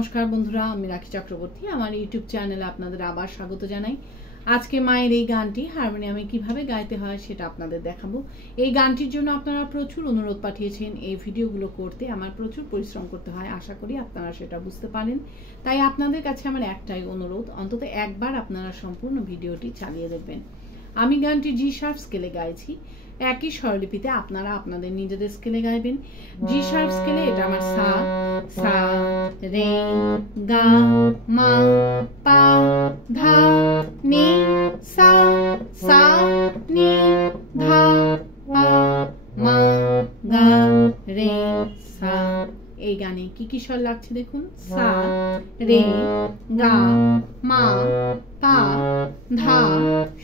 নমস্কার বন্ধুরা, আমি রাখি চক্রবর্তী আমার ইউটিউব চ্যানেলে আপনাদের আবার স্বাগত জানাই। আজকে মায়ের এই গানটি হারমোনিয়ামে কিভাবে গাইতে হয় সেটা আপনাদের দেখাবো। এই গানটির জন্য আপনারা প্রচুর অনুরোধ পাঠিয়েছেন। এই ভিডিওগুলো করতে আমার প্রচুর পরিশ্রম করতে হয়, আশা করি আপনারা সেটা বুঝতে পারেন। তাই আপনাদের কাছে আমার একটাই অনুরোধ, অন্তত একবার আপনারা সম্পূর্ণ ভিডিওটি চালিয়ে দেখবেন। আমি গানটি জি শার্প স্কেলে গাইছি। একই স্বরলিপিতে আপনারা আপনাদের নিজেদের স্কেলে গাইবেন। জি শার্প স্কেলে এটা আমার সা, সা, রে, গা, মা, পা, ধা, নি, সা, সা, নি, ধা, পা, মা, গা, রে, সা। এই গানে কি কি স্বর লাগছে দেখুন। সা, রে, গা, মা, পা, ধা,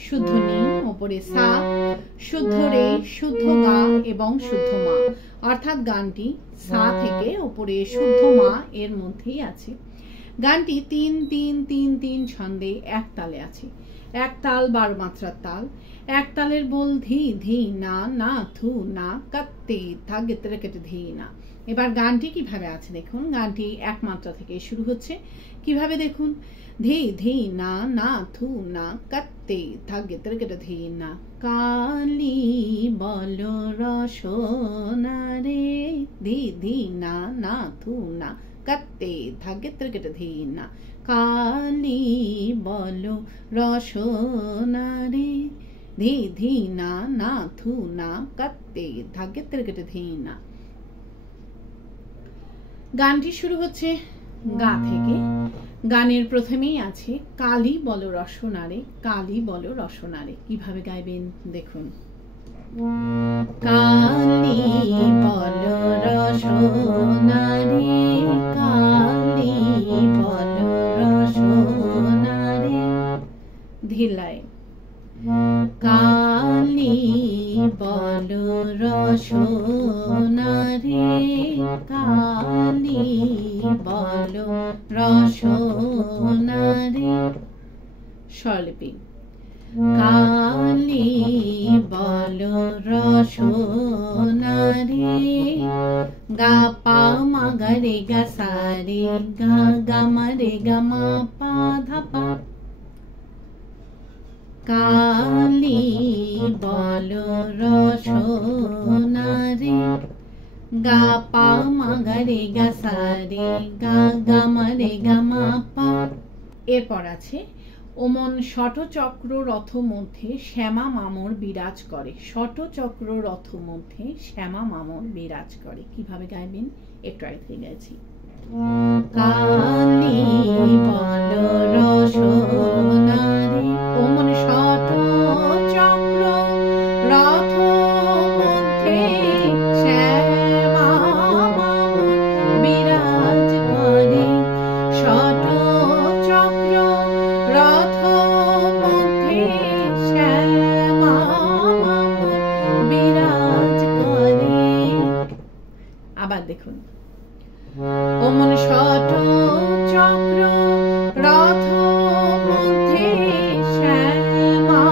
শুদ্ধ নি, ওপরে সা, শুদ্ধ রে, শুদ্ধ গা এবং শুদ্ধ মা, অর্থাৎ গানটি সা থেকে ওপরে শুদ্ধ মা এর মধ্যেই আছে। গানটি ৩-৩-৩-৩ ছন্দে এক তালে আছে। এক তাল ১২ মাত্রার তাল। এক তালের বল ধি ধি না না থু না কাত্তে থা গেতরে কেটে ধি না। এবার গানটি কিভাবে আছে দেখুন। গানটি এক মাত্রা থেকে শুরু হচ্ছে। কিভাবে দেখুন। ধি ধি না না থু না কাত্তে থা গেতরে কেটে ধি না। কালি বল রসনা রে ধি ধি না না থু না কাত্তে থা গেতরে কেটে ধি না। কালি বল রসনা রে ধি ধি না না থু না কাত্তে থা গেতরে কেটে ধি না। গানটি শুরু হচ্ছে গা থেকে। গানের প্রথমেই আছে কালি বল রসনারে, কালি বল রসনারে। কিভাবে গাইবেন দেখুন। কালি বল রসনারে, কালি বল রসনারে, ধিলায়। কালি বল রসনারে, কালি বল রসনারে, স্বরলিপি। কালি বল রসনারে, গা পা মা গা রে গা সা রে গা গা মা রে গা মা পা ধা পা। কালি বল রসনারে, গা পা মা গা রে গা সা রে গা গা মা রে গা মা পা। এরপর আছে ওমন ষটচক্র রথ মধ্যে শ্যামা মামর বিরাজ করে। ষটচক্র রথ মধ্যে শ্যামা মামর বিরাজ করে। কিভাবে গাইবেন একটু আগে গেছি। কালি বল রসনারে, ওমন ষটচক্র রথ মধ্যে শ্যামা মামর বিরাজ করে। ষটচক্র রথ মধ্যে শ্যামা মামর বিরাজ করে। আবার দেখুন। ওমন ষটচক্র রথ মধ্যে শ্যামা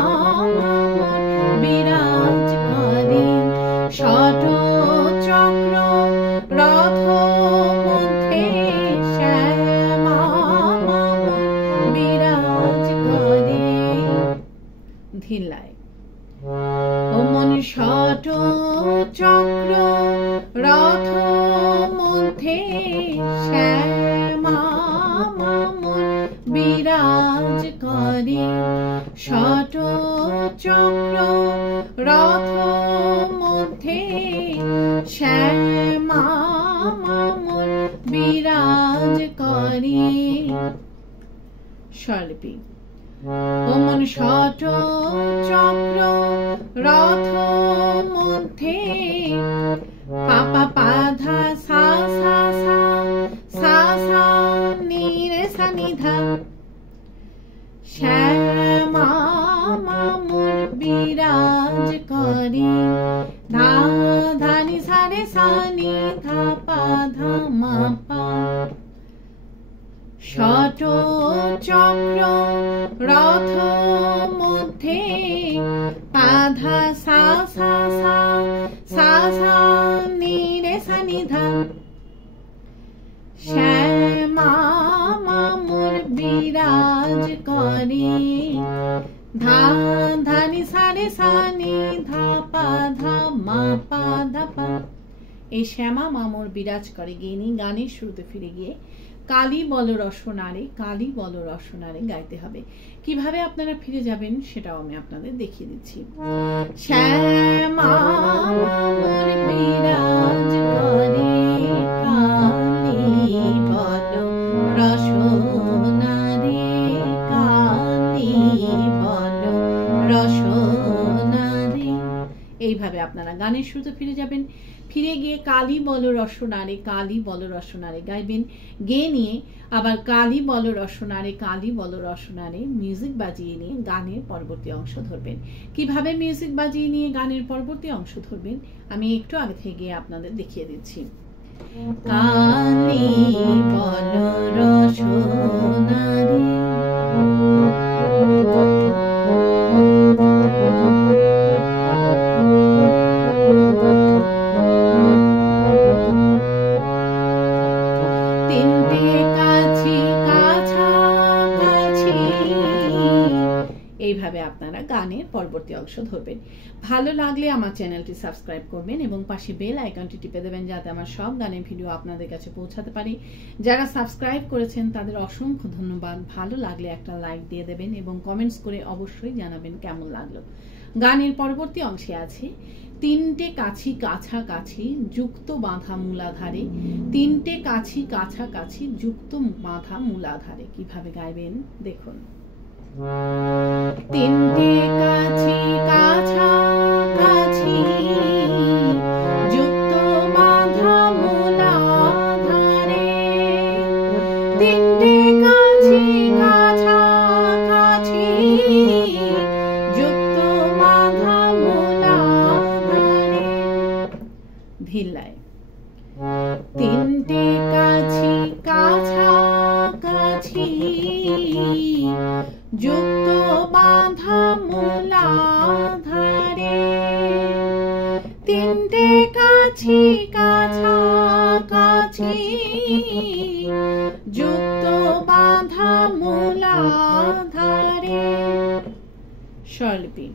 মামর বিরাজ করে। ষটচক্র রথ মধ্যে শ্যামা মামর বিরাজ করে। ধিলায়। ওমন ষটচক্র রথ মধ্যে শ্যামা মামর বিরাজ করে। ষটচক্র রথ মধ্যে শ্যামা মামর বিরাজ করে। স্বরলিপি। ওমন ষটচক্র রথ মধ্যে পা পা পা ধা সা সা সা সা সা নি রে সা নি ধা। শ্যামা মামর বিরাজ করে। ধা ধা নি সা রে সা নি ধা পা ধা মা পা। ষটচক্র রথ মধ্যে পা ধা সা সা সা সা সা নি রে সা নি ধা। শ্যামা রে ধা ধা নি সা রে সা নি ধা পা ধা মা পা ধা পা। এই শ্যামা মামর বিরাজ করে গেয়ে গানের শুরুতে ফিরে গিয়ে কালী বল রসনারে কালী বল রসনারে গাইতে হবে। কিভাবে আপনারা ফিরে যাবেন সেটাও আমি আপনাদের দেখিয়ে দিচ্ছি। শ্যামা মামর বিরাজ করে কালী বল রসনারে কালী বল রসনারে। এইভাবে আপনারা গানের শুরুতে ফিরে যাবেন, ফিরে গিয়ে কালী বল রসনারে কালী বল রসনারে গাইবেন। গেয়ে নিয়ে আবার কালী বল রসনারে কালী বল রসনারে মিউজিক বাজিয়ে নিয়ে গানের পরবর্তী অংশ ধরবেন। কিভাবে মিউজিক বাজিয়ে নিয়ে গানের পরবর্তী অংশ ধরবেন আমি একটু আগে থেকে আপনাদের দেখিয়ে দিচ্ছি। কালী বল রসনারে এইভাবে আপনারা গানের পরবর্তী অংশ ধরবেন। ভালো লাগলে আমার চ্যানেলটি সাবস্ক্রাইব করবেন এবং পাশে বেল আইকনটি টিপে দেবেন যাতে আমার সব গানের ভিডিও আপনাদের কাছে পৌঁছাতে পারে। যারা সাবস্ক্রাইব করেছেন তাদের অসংখ্য ধন্যবাদ। ভালো লাগলে একটা লাইক দিয়ে দেবেন এবং কমেন্টস করে অবশ্যই জানাবেন কেমন লাগলো। গানের পরবর্তী অংশে আছে তিনটে কাছি কাছাকাছি যুক্ত বাঁধা মূলাধারে তিনটে কাছি কাছাকাছি যুক্ত বাঁধা মূলাধারে। কিভাবে গাইবেন দেখুন। তিনটে কাছি কাছাকাছি যুক্ত বাঁধা মূলাধারে তিনটে কাছি কাছাকাছি যুক্ত বাঁধা মূলাধারে। ধিল্লায় তিনটে কাছি কাছাকাছি যুক্ত বাঁধা মূলাধারে তিনটে কাছি কাছাকাছি যুক্ত বাঁধা মূলাধারে। স্বরলিপি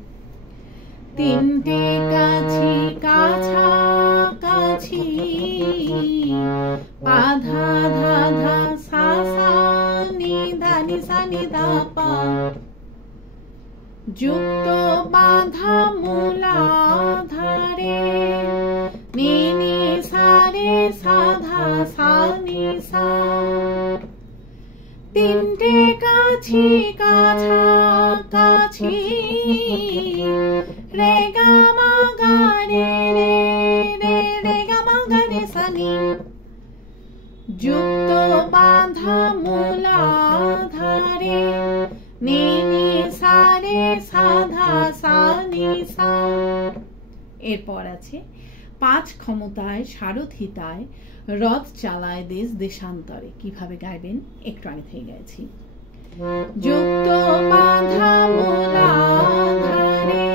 তিনটে কাছি কাছাকাছি বাধা ধা ধা সা সা নি ধা নি সা নি ধা পা যুক্ত বাঁধা মূলাধারে নি নি সা রে সা ধা সা নি সা। তিনটে কাছি কাছাকাছি রে গা মা গা রে রে রে রে গা মা গা রে সা নি যুক্ত বাঁধা মূলাধারে নি নি সা রে সা ধা সা নি সা। এরপর আছে পাঁচ ক্ষমতায় সারথিতায় রথ চালায় দেশ দেশান্তরে। কিভাবে গাইবেন একটু আগে থেকে গাইছি। যুক্ত বাঁধা মূলাধারে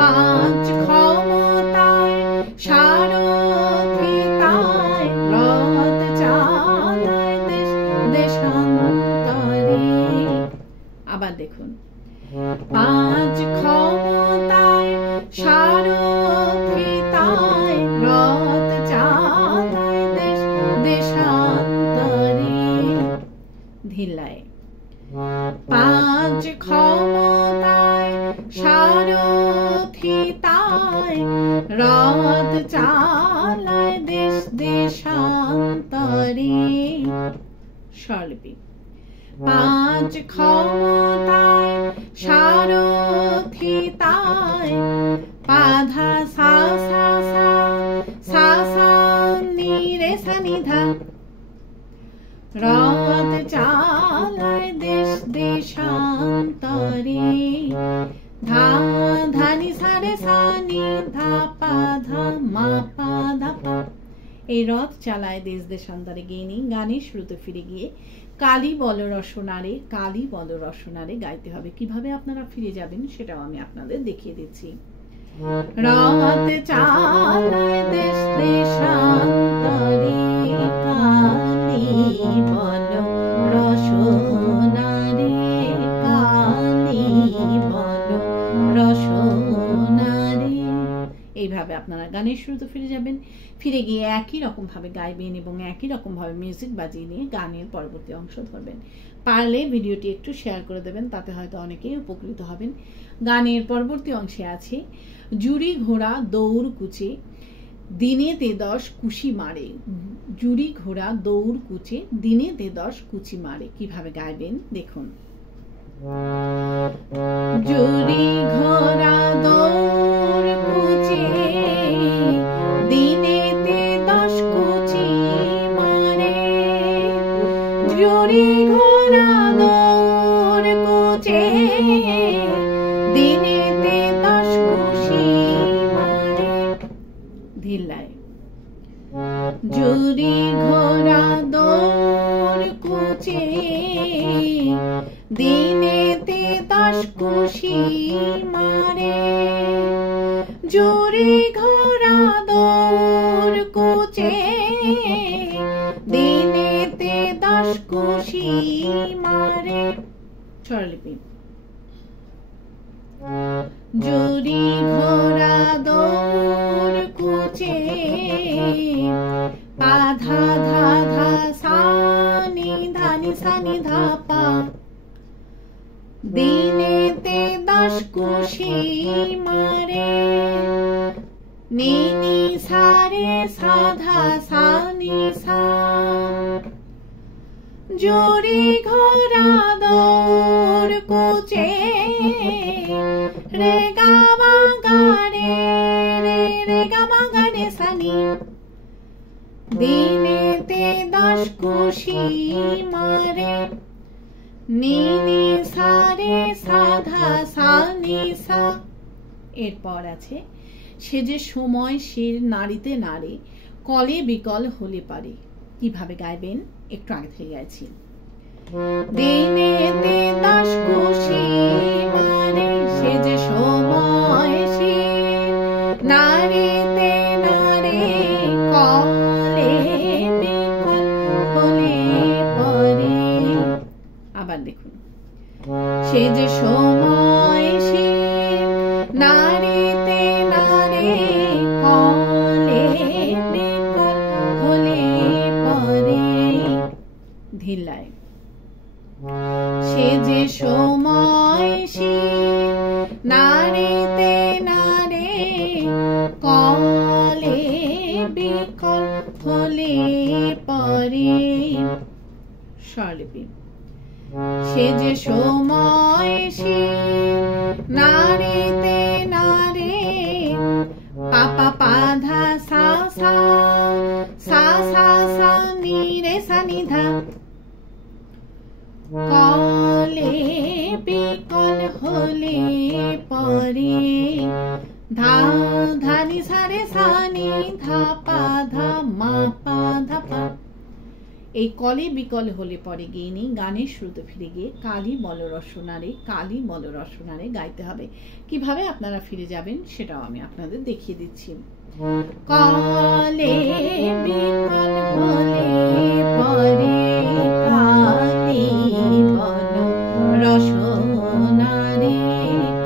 পাঁচ ক্ষমতায় সারথিতায় রথ চালায় দেশ দেশান্তরে। আবার দেখুন পাঁচ ক্ষমতায় সারথিতায় রথ চালায় দেশ দেশান্তরে। ধিল্লায় পাঁচ ক্ষমতায় সারথিতায় রথ চালায় দেশ দেশান্তরে। স্বরলিপি পাঁচ ক্ষমতায় সারথিতায় বাধা সা সা সা সা সা নি রে সা নি ধা রথ চালায় দেশ দেশান্তরে ধা ধা নি সা রে সা নি ধা পা ধা মা পা ধা পা। এই রথ চালায় দেশ দেশান্তরে গেয়ে নিই গানের শুরুতে ফিরে গিয়ে কালী বল রসনারে কালী বল রসনারে গাইতে হবে। কিভাবে আপনারা ফিরে যাবেন সেটাও আমি আপনাদের দেখিয়ে দিচ্ছি। রথ চালায় দেশ দেশান্তরে কালী বল রসনারে আপনারা গানের শুরুতে ফিরে যাবেন, ফিরে গিয়ে একই রকমভাবে গাইবেন এবং একই রকমভাবে মিউজিক বাজিয়ে নিয়ে গানের পরবর্তী অংশ ধরবেন। পারলে ভিডিওটি একটু শেয়ার করে দেবেন, তাতে হয়তো অনেকেই উপকৃত হবেন। গানের পরবর্তী অংশে আছে জুড়ি ঘোড়া দৌড় কুচে দিনে তে 10 কুচি মারে। জুড়ি ঘোড়া দৌড় কুচে দিনে তে 10 কুচি মারে। কিভাবে গাইবেন দেখুন। জুড়ি ঘোড়া দৌড় কুচে দিনে তে 10 কুচি মারে। জুড়ি ঘোড়া দৌড় কুচে দিনে তে 10 কুচি মারে। ধিল্লায়। জুড়ি ঘোড়া দৌড় কুচে দিনে তে 10 কুচি মারে। জুড়ি ঘোড়া দৌড় কুচে দিনে তে 10 কুচি মারে। স্বরলিপি। জুড়ি ঘোড়া দৌড় কুচে পা ধা ধা ধা সা নি ধা নি সা নি ধা পা দিনে তে 10 কুচি মারে। নি নি সা রে সা ধা সা নি সা। জুড়ি ঘোড়া দৌড় কুচে রে গা মা গা রে রে রে গা মা গা রে সা নি দিনে তে 10 কুচি মারে। নি নি সা রে সা ধা সা নি সা। এরপর আছে সে যে সময় সে নারীতে নারে কলে বিকল হলে পারে। কিভাবে গাইবেন একটু আগে থেকে গাইছি। দিনে তে 10 কুচি মারে। সে যে সময় সে নারীতে নারে কলে বিকল হলে পারে। আবার দেখুন। সে যে সময় সে নারীতে নারে কলে বিকল হলে পারে। ধিল্লায়। সে যে সময় সে নারীতে নারে কলে বিকল হলে পারে। স্বরলিপি। সে যে সময় সে নারীতে নারে পা পা পা ধা সা সা সা সা সা নি রে সা নি ধা কলে বিকল হলে পারে। ধা ধা নি সা রে সা নি ধা পা ধা মা পা ধা পা। এই কলে বিকল হলে পরে গিয়ে নিয়ে গানের শুরুতে ফিরে গিয়ে কালী বল রসনারে কালী বল রসনারে গাইতে হবে। কিভাবে আপনারা ফিরে যাবেন সেটাও আমি আপনাদের দেখিয়ে দিচ্ছি। কলে বিকল হলে পরে কালী বল রসনারে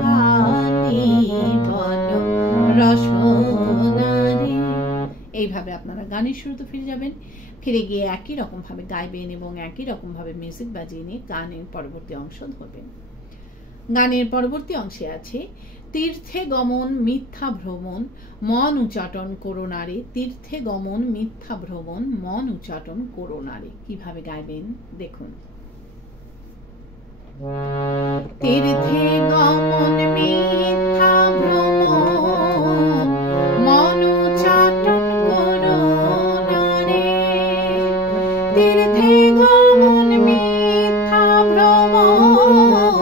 কালী বল রসনারে। এইভাবে আপনারা গানের শুরুতে ফিরে যাবেন, ফিরে গিয়ে একই রকম ভাবে গাইবেন এবং একই রকম ভাবে মিউজিক বাজিয়ে নিয়ে গানের পরবর্তী অংশ ধরবেন। গানের পরবর্তী অংশে আছে তীর্থে গমন মিথ্যা ভ্রমণ মন উচ্চাটন করো নারে। তীর্থে গমন মিথ্যা ভ্রমণ মন উচ্চাটন করো নারে। কিভাবে গাইবেন দেখুন। তীর্থে গমন মিথ্যা ভ্রমণ মন উচ্চাটন করো নারে। তীর্থে গমন মিথ্যা ভ্রমণ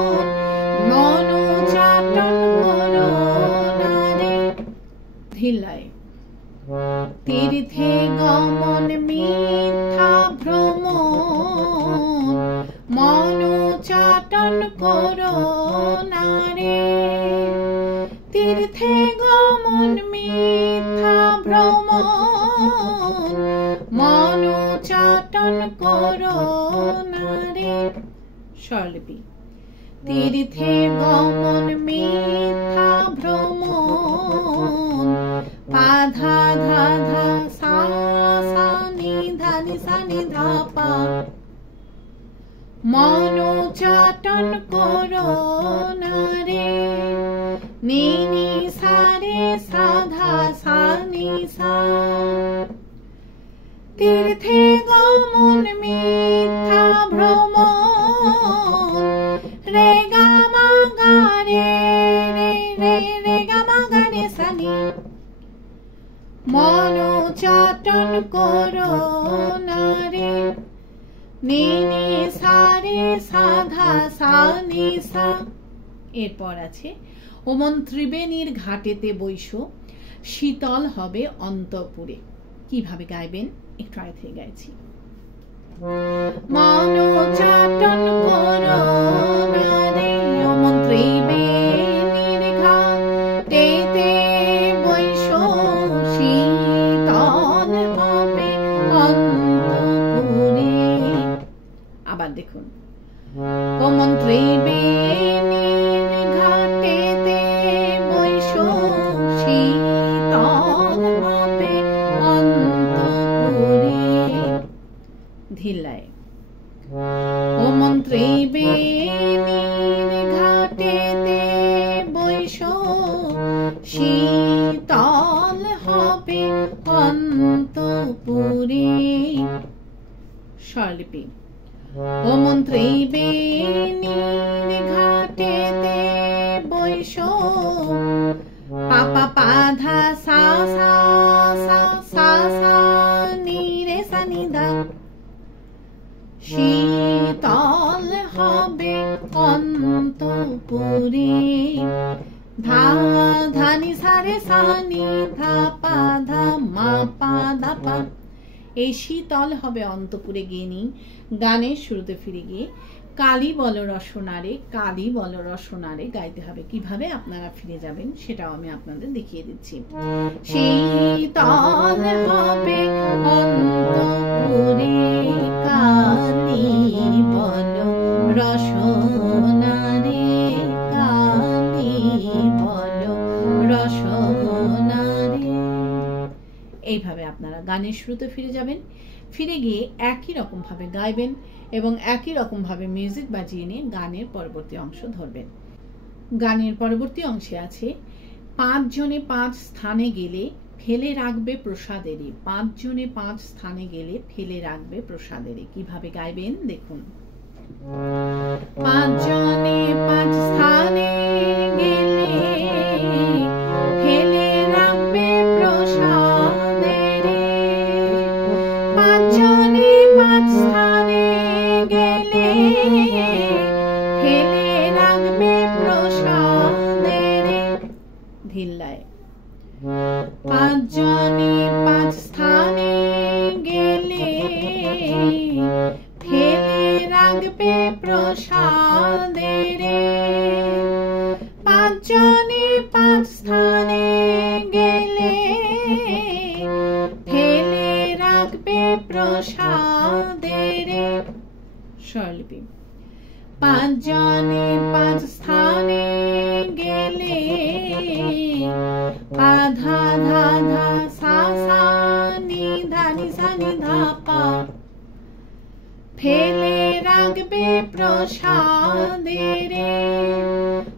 মন উচ্চাটন করো নারে। ধিল্লায়। তীর্থে গমন মিথ্যা ভ্রমণ মন উচ্চাটন করো নারে। তীর্থে গমন মিথ্যা ভ্রমণ মন উচ্চাটন করো নারে। স্বরলিপি। তীর্থে গমন মিথ্যা ভ্রমণ পা ধা ধা ধা সা সা নি ধা নি সা নি ধা পা মনোচাটন করো না রে নি নি সা রে সা ধা সা নি সা তীর্থে গমন মিথ্যা ভ্রমণ রে গা মা গা রে রে রে রে গা মা গা রে সা নি মনোচাটন করো না রে নি নি সা রে সা ধা সা নি সা। এরপর আছে ওমন ত্রিবেণীর ঘাটেতে বৈশো শীতল হবে অন্তপুরে। কিভাবে গাইবেন একটু আগে থেকে গাইছি। মনোচাটন করো না রে ওমন ত্রিবেণীর ঘাটেতে বৈশো শীতল হবে অন্তপুরে। আবার দেখুন ওমন ত্রিবেণীর ঘাটেতে বৈশো শীতল হবে অন্তপুরে। ধিল্লায় ওমন ত্রিবেণীর ঘাটেতে বৈশো শীতল হবে অন্তপুরে। স্বরলিপি ওমন ত্রিবেণীর ঘাটেতে বৈশো পা পা পা ধা সা সা সা সা সা নি রে সা নি ধা শীতল হবে অন্তপুরে। ধা ধা নি সা রে সা নি ধা পা ধা মা পা ধা পা। এই শীতল হবে অন্তপুরে গিয়ে নি গানের শুরুতে ফিরে গিয়ে কালী বল রসনারে কালী বল রসনারে গাইতে হবে। কিভাবে আপনারা ফিরে যাবেন সেটাও আমি আপনাদের দেখিয়ে দিচ্ছি। শীতল হবে অন্তপুরে কালী বল রসনারে কালী বল রসনারে। এইভাবে আপনারা গানের শুরুতে ফিরে যাবেন, ফিরে গিয়ে একই রকম ভাবে গাইবেন এবং একই রকম ভাবে মিউজিক বাজিয়ে নিয়ে গানের পরবর্তী অংশ ধরবেন। গানের পরবর্তী অংশে আছে 5 জনে 5 স্থানে গেলে ফেলে রাখবে প্রসাদেরে। 5 জনে 5 স্থানে গেলে ফেলে রাখবে প্রসাদেরে। কিভাবে গাইবেন দেখুন। 5 জনে 5 স্থানে গেলে ফেলে রাখবে প্রসাদেরে। 5 জনে 5 স্থানে গেলে ফেলে রাখবে প্রসাদেরে। ধিল্লায় 5 জনে 5 স্থানে গেলে ফেলে রাখবে প্রসাদেরে। 5 জনে 5 স্থানে গেলে ফেলে রাখবে প্রসাদেরে। স্বরলিপি 5 জনে 5 স্থানে গেলে পা ধা ধা ধা সা সা নি ধা নি সা নি ধা পা ফেলে রাখবে প্রসাদেরে।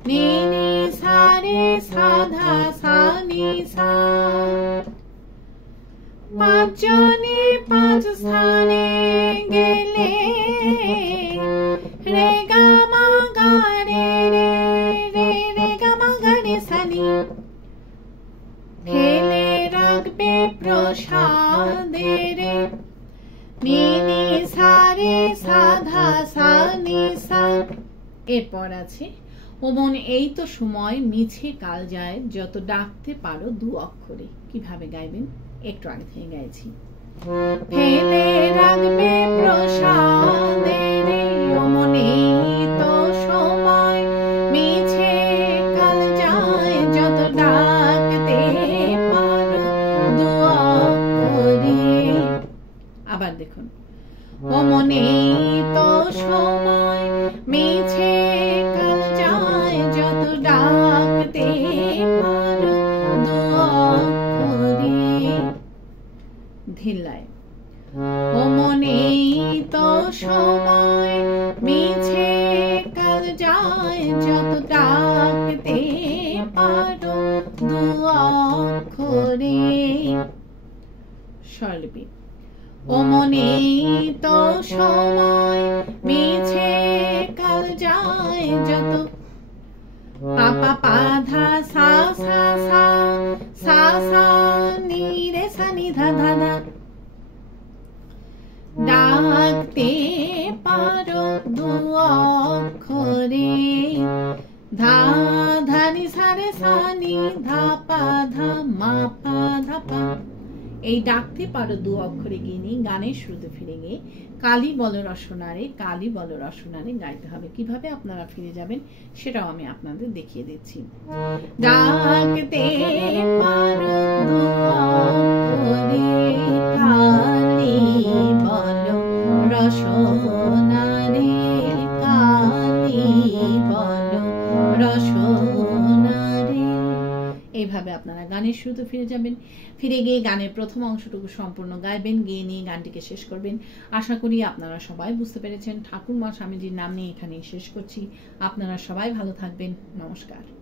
নি নি সা রে সা ধা সা নি সা। 5 জনে 5 স্থানে গেলে রে গা মা গা রে রে রে রে গা মা গা রে সা নি ফেলে রাখবে প্রসাদেরে। নি নি সা রে সা ধা সা নি সা। এরপর আছে ওমন এই তো সময় মিছে কাল যায় যত ডাকতে পারো 2 অক্ষরে। কিভাবে গাইবেন একটু আগে থেকে গাইছি। ফেলে রাখবে প্রসাদেরে ওমন এই তো সময় মিছে কাল যায় যত ডাকতে পারো 2 অক্ষরে। আবার দেখুন ওমন এই তো সময় মিছে কাল যায় যত ডাকতে পারো 2 অক্ষরে। তো সময় মিছে কাল যায়, যত ডাকতে পারো দু অক্ষরে। স্বরলিপি। ও মনে তো সময় মিছে কাল যায়, যত পাপা পাধা সা সা সা সা সা নি রে সা নি ধা ধা ধা। ডাকতে পারো দু অক্ষরে, ধা ধা নি সা রে সা নি ধা পা ধা মা পা ধা পা। এই ডাকতে পারো দু অক্ষরে গিয়ে নিয়ে গানের শুরুতে ফিরে গিয়ে কালী বল রসনারে, কালী বল রসনারে গাইতে হবে। কিভাবে আপনারা ফিরে যাবেন সেটাও আমি আপনাদের দেখিয়ে দিচ্ছি। ডাকতে পারো দু অক্ষরে, কালী বল রসনারে, কালী বল রসনারে। এইভাবে আপনারা গানের শুরুতে ফিরে যাবেন। ফিরে গিয়ে গানের প্রথম অংশটুকু সম্পূর্ণ গাইবেন, গিয়ে নিয়ে গানটিকে শেষ করবেন। আশা করি আপনারা সবাই বুঝতে পেরেছেন। ঠাকুরমা স্বামীজির নাম নিয়ে এখানেই শেষ করছি। আপনারা সবাই ভালো থাকবেন। নমস্কার।